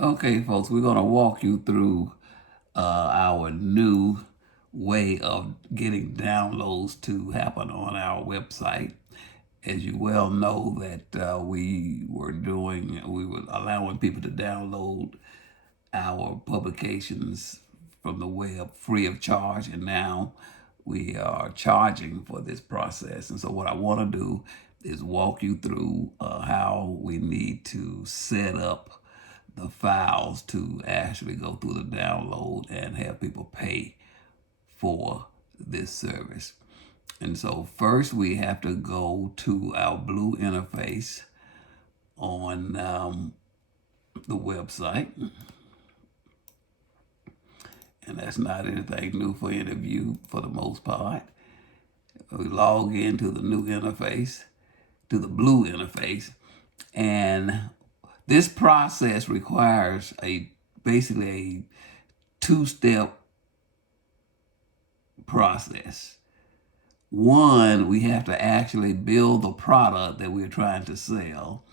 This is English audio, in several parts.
Okay, folks, we're going to walk you through our new way of getting downloads to happen on our website. As you well know that we were allowing people to download our publications from the web free of charge, and now we are charging for this process. And so, what I want to do is walk you through how we need to set up the files to actually go through the download and have people pay for this service. And so, first, we have to go to our blue interface on the website. And that's not anything new for any of you for the most part. We log into the new interface, to the blue interface, and this process requires basically a two-step process. One, we have to actually build the product that we're trying to sell,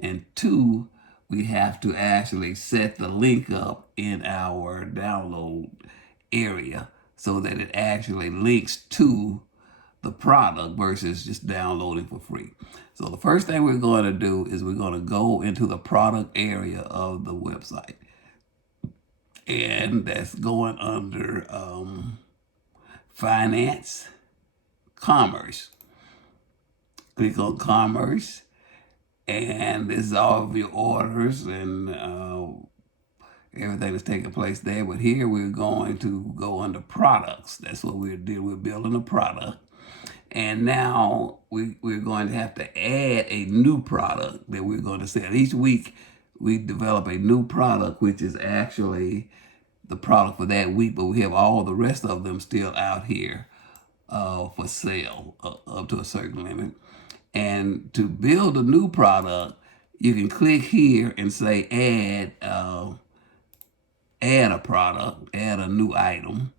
and two, we have to actually set the link up in our download area so that it actually links to the product versus just downloading for free. So the first thing we're going to do is we're going to go into the product area of the website. And that's going under finance, commerce. Click on commerce, and this is all of your orders and everything that's taking place there. But here we're going to go under products. That's what we're doing. We're building a product. And now we're going to have to add a new product that we're going to sell. Each week we develop a new product, which is actually the product for that week, but we have all the rest of them still out here for sale up to a certain limit. And to build a new product, you can click here and say add a product, add a new item,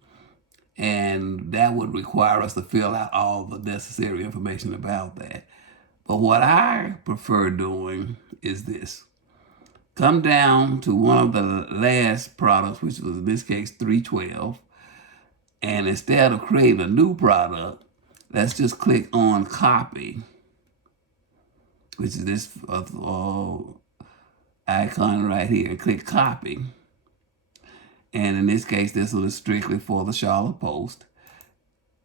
and that would require us to fill out all the necessary information about that. But what I prefer doing is this. Come down to one of the last products, which was in this case 312, and instead of creating a new product, let's just click on copy, which is this icon right here. Click copy. And in this case, this one is strictly for the Charlotte Post.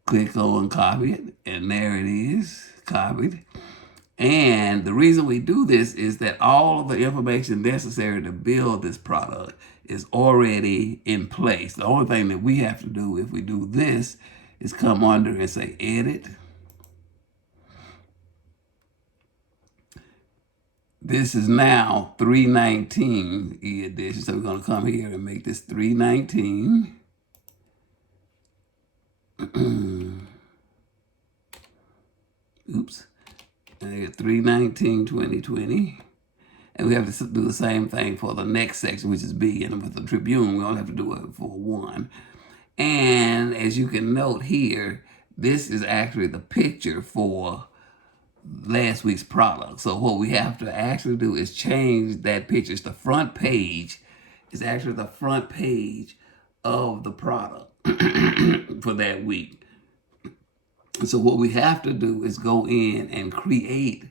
Click on copy it, and there it is, copied. And the reason we do this is that all of the information necessary to build this product is already in place. The only thing that we have to do if we do this is come under and say edit. This is now 319 e-edition, so we're going to come here and make this 319. Oops. 319-2020. And we have to do the same thing for the next section, which is B. And with the Tribune, we only have to do it for one. And as you can note here, this is actually the picture for last week's product. So what we have to actually do is change that picture. It's the front page. It's actually the front page of the product for that week. And so what we have to do is go in and create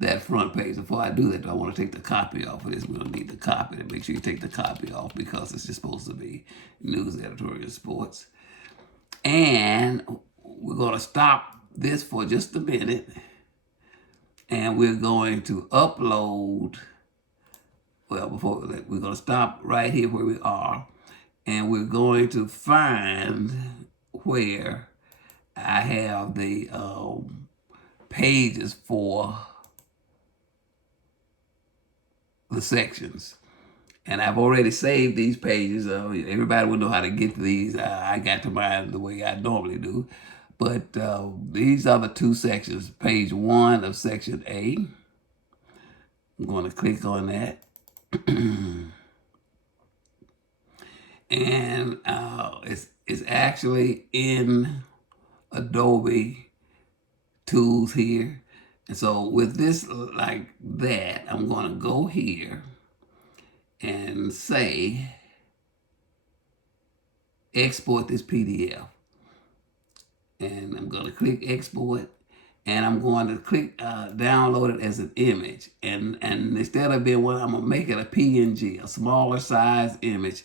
that front page. Before I do that, I want to take the copy off of this. We're going to need the copy to make sure you take the copy off because it's just supposed to be news, editorial, sports. And we're going to stop this for just a minute. And we're going to upload, we're going to stop right here where we are. And we're going to find where I have the pages for the sections. And I've already saved these pages. Everybody will know how to get to these. I got to mine the way I normally do. But these are the two sections. Page 1 of section A. I'm going to click on that. And it's actually in Adobe Tools here. And so with this like that, I'm going to go here and and say, export this PDF. And I'm going to click export, and I'm going to click download it as an image. And instead of being one, I'm going to make it a PNG, a smaller size image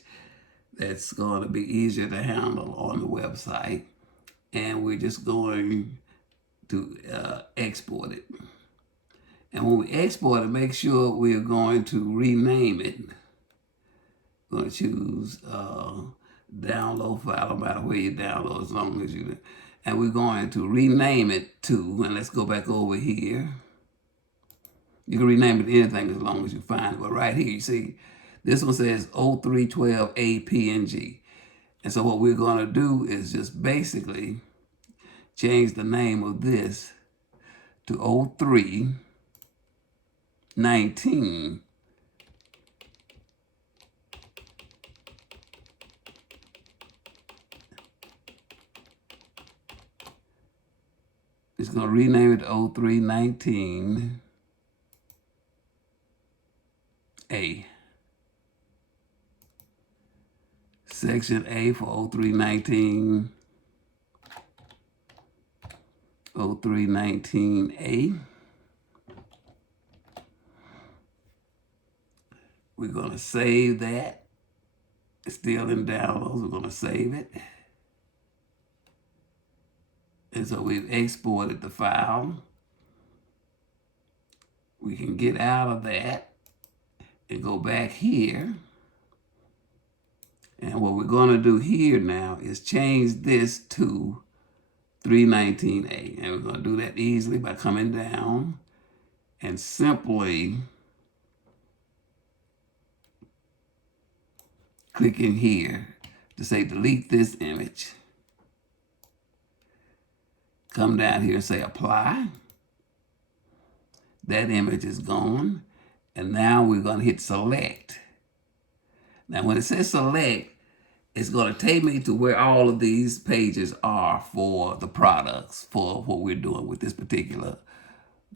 that's going to be easier to handle on the website. And we're just going to export it. And when we export it, make sure we're going to rename it. We're going to choose download file, no matter where you download, as long as you do. And we're going to rename it to, and let's go back over here. You can rename it to anything as long as you find it. But right here, you see, this one says 0312A PNG. And so what we're going to do is just basically change the name of this to 0319. It's going to rename it to 0319A. Section A for 0319. 0319A. We're going to save that. It's still in downloads. We're going to save it. And so we've exported the file. We can get out of that and go back here. And what we're going to do here now is change this to 319A. And we're going to do that easily by coming down and simply clicking here to say delete this image. Come down here and say apply. That image is gone. And now we're going to hit select. Now when it says select, it's going to take me to where all of these pages are for the products, for what we're doing with this particular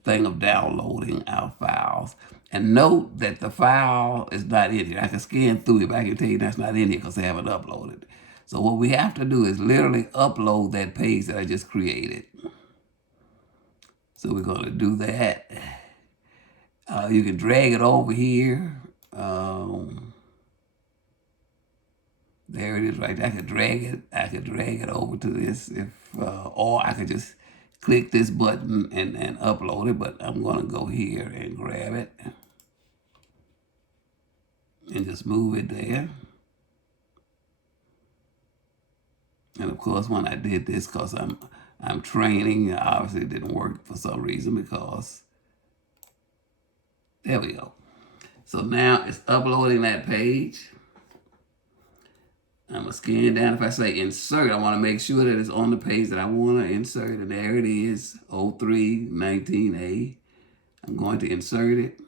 thing of downloading our files. And note that the file is not in here. I can scan through it, but I can tell you that's not in here because they haven't uploaded. So what we have to do is literally upload that page that I just created. So we're going to do that. You can drag it over here. There it is right there. I could drag it over to this or I could just click this button and upload it, but I'm going to go here and grab it and just move it there. And of course, when I did this, because I'm training, obviously it didn't work for some reason because, there we go. So now it's uploading that page. I'm going to scan down. If I say insert, I want to make sure that it's on the page that I want to insert. And there it is, 0319A. I'm going to insert it.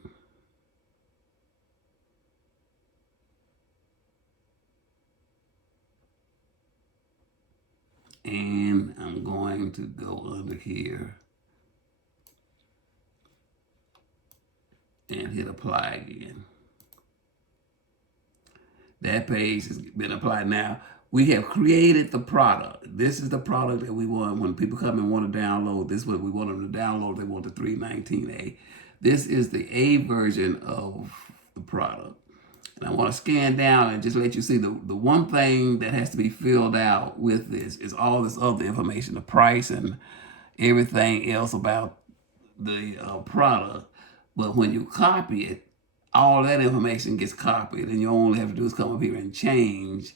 And I'm going to go under here and hit apply again. That page has been applied. Now, we have created the product. This is the product that we want. When people come and want to download, this is what we want them to download. They want the 319A. This is the A version of the product. And I want to scan down and just let you see the one thing that has to be filled out with this is all this other information, the price and everything else about the product. But when you copy it, all that information gets copied, and you only have to do is come up here and change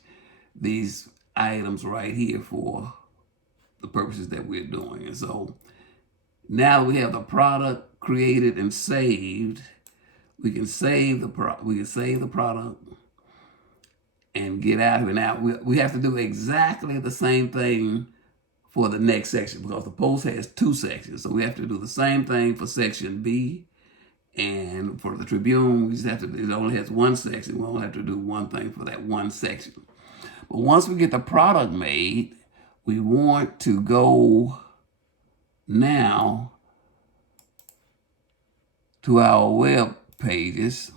these items right here for the purposes that we're doing. And so now that we have the product created and saved, we can save the product and get out of it. Now we have to do exactly the same thing for the next section because the post has 2 sections. So we have to do the same thing for section B. And for the Tribune, we just have to, it only has 1 section. We only have to do one thing for that 1 section. But once we get the product made, we want to go now to our web pages.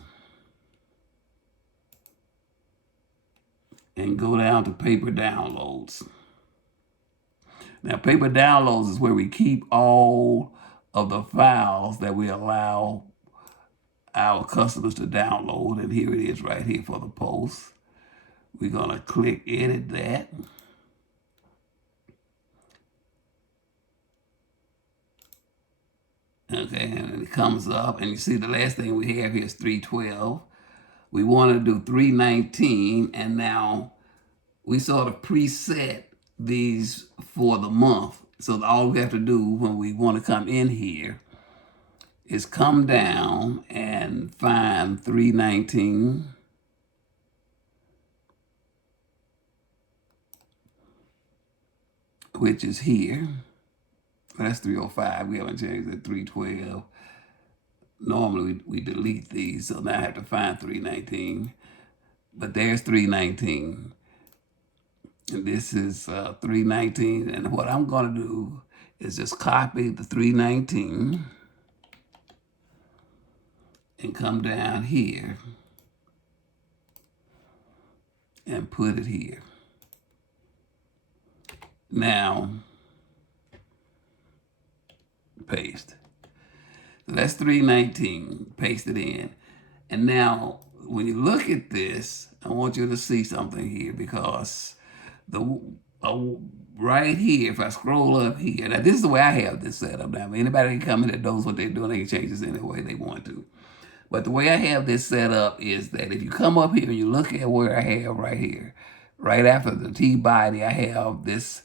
and go down to paper downloads. Now, paper downloads is where we keep all of the files that we allow our customers to download. And here it is right here for the post. We're going to click edit that. Okay, and it comes up, and you see the last thing we have here is 312. We want to do 319, and now we sort of preset these for the month. So all we have to do when we want to come in here is come down and find 319. Which is here. That's 305. We haven't changed it. 312. Normally we delete these, so now I have to find 319. But there's 319. And this is 319. And what I'm going to do is just copy the 319 and come down here and put it here. Now, paste. So that's 319, paste it in. And now, when you look at this, I want you to see something here, because right here, if I scroll up here, now this is the way I have this set up. Now, anybody can come in that knows what they're doing, they can change this any way they want to. But the way I have this set up is that if you come up here and you look at where I have right here, right after the T body, I have this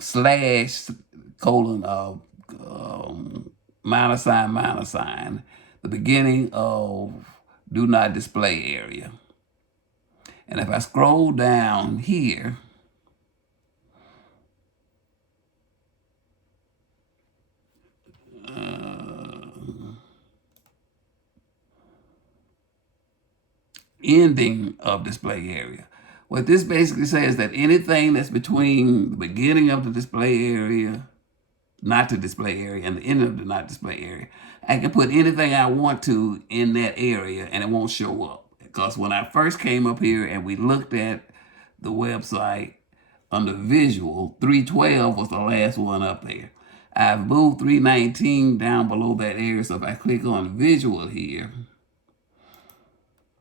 slash colon of minus sign, the beginning of do not display area. And if I scroll down here, ending of display area. What this basically says is that anything that's between the beginning of the display area, not the display area, and the end of the not display area, I can put anything I want to in that area and it won't show up. Because when I first came up here and we looked at the website under visual, 312 was the last one up there. I've moved 319 down below that area, so if I click on visual here,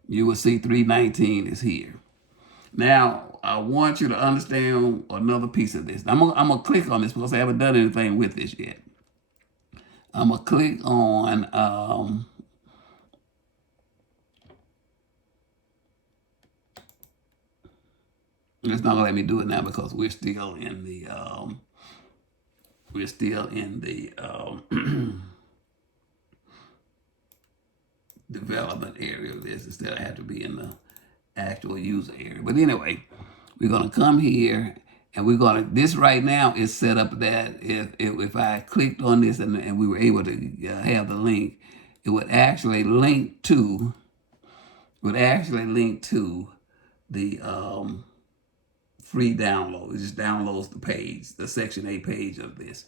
you will see 319 is here. Now, I want you to understand another piece of this. I'm gonna click on this because I haven't done anything with this yet. I'm gonna click on it's not gonna let me do it now because we're still in the development area of this. Instead, I have to be in the actual user area. But anyway, we're gonna come here and we're gonna, this right now is set up that if I clicked on this and we were able to have the link, it would actually link to the free download. It just downloads the page, the Section 8 page of this.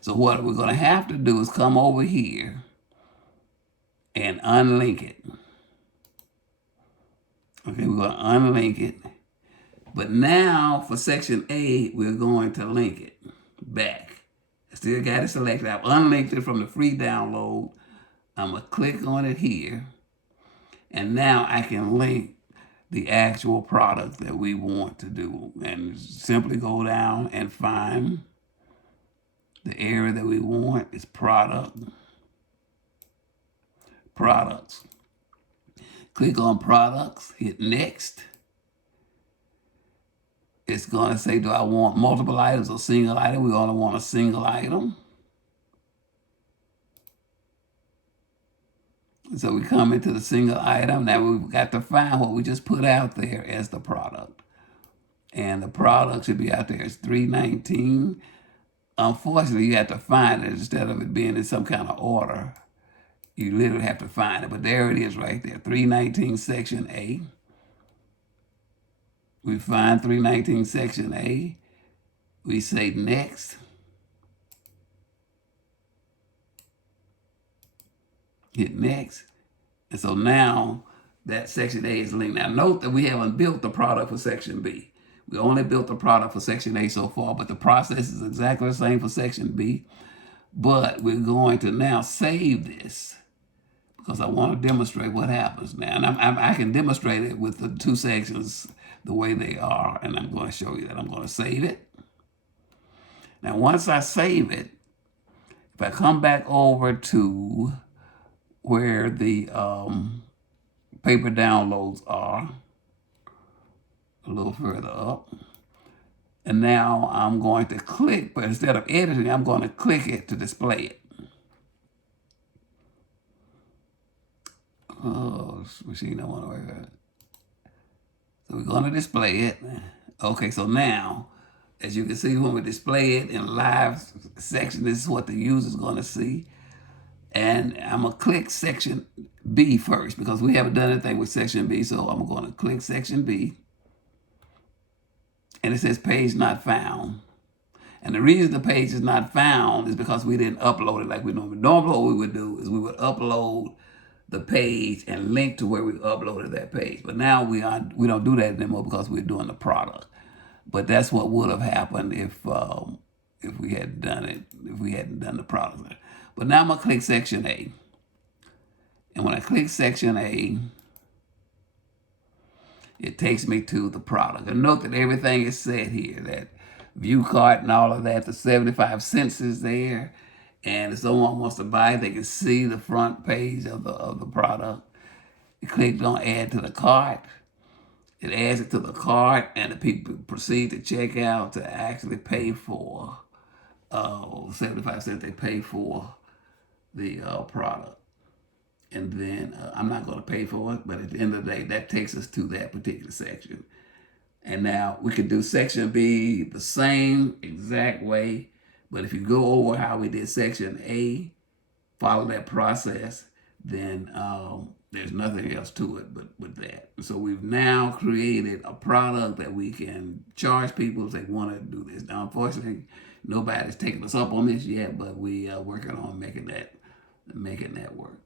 So what we're gonna have to do is come over here and unlink it. Okay, we're going to unlink it. But now for Section A, we're going to link it back. I still got it selected. I've unlinked it from the free download. I'm going to click on it here. And now I can link the actual product that we want to do. And simply go down and find the area that we want. It's products. Click on products, hit next. It's going to say, do I want multiple items or single item? We only want a single item. So we come into the single item. Now we've got to find what we just put out there as the product. And the product should be out there as 319. Unfortunately, you have to find it instead of it being in some kind of order. You literally have to find it, but there it is right there, 319 Section A. We find 319 Section A. We say next. Hit next. And so now that Section A is linked. Now note that we haven't built the product for Section B. We only built the product for Section A so far, but the process is exactly the same for Section B. But we're going to now save this because I want to demonstrate what happens now. And I can demonstrate it with the two sections the way they are, and I'm going to show you that. I'm going to save it. Now, once I save it, if I come back over to where the paper downloads are, a little further up, and now I'm going to click, but instead of editing, I'm going to click it to display it. Oh, this machine don't want to work. So we're going to display it. Okay, so now, as you can see, when we display it in live section, this is what the user's going to see. And I'm going to click Section B first because we haven't done anything with Section B. So I'm going to click Section B. And it says page not found. And the reason the page is not found is because we didn't upload it like we normally. Normally what we would do is we would upload the page and link to where we uploaded that page. But now we don't do that anymore because we're doing the product. But that's what would have happened if we hadn't done it, if we hadn't done the product. But now I'm going to click Section A. And when I click Section A, it takes me to the product. And note that everything is set here, that view cart and all of that, the 75 cents is there. And if someone wants to buy it, they can see the front page of the product. You click on add to the cart. It adds it to the cart, and the people proceed to check out to actually pay for 75 cents. They pay for the product. And then I'm not going to pay for it, but at the end of the day, that takes us to that particular section. And now we can do Section B the same exact way, but if you go over how we did Section A, follow that process, then there's nothing else to it but with that. So we've now created a product that we can charge people if they want to do this. Now, unfortunately, nobody's taken us up on this yet, but we are working on making that work.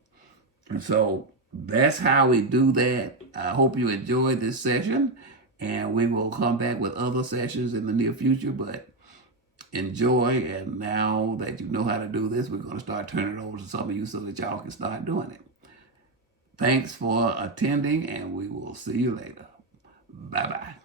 And so that's how we do that. I hope you enjoyed this session, and we will come back with other sessions in the near future, but enjoy. And now that you know how to do this, we're going to start turning it over to some of you so that y'all can start doing it. Thanks for attending, and we will see you later. Bye-bye.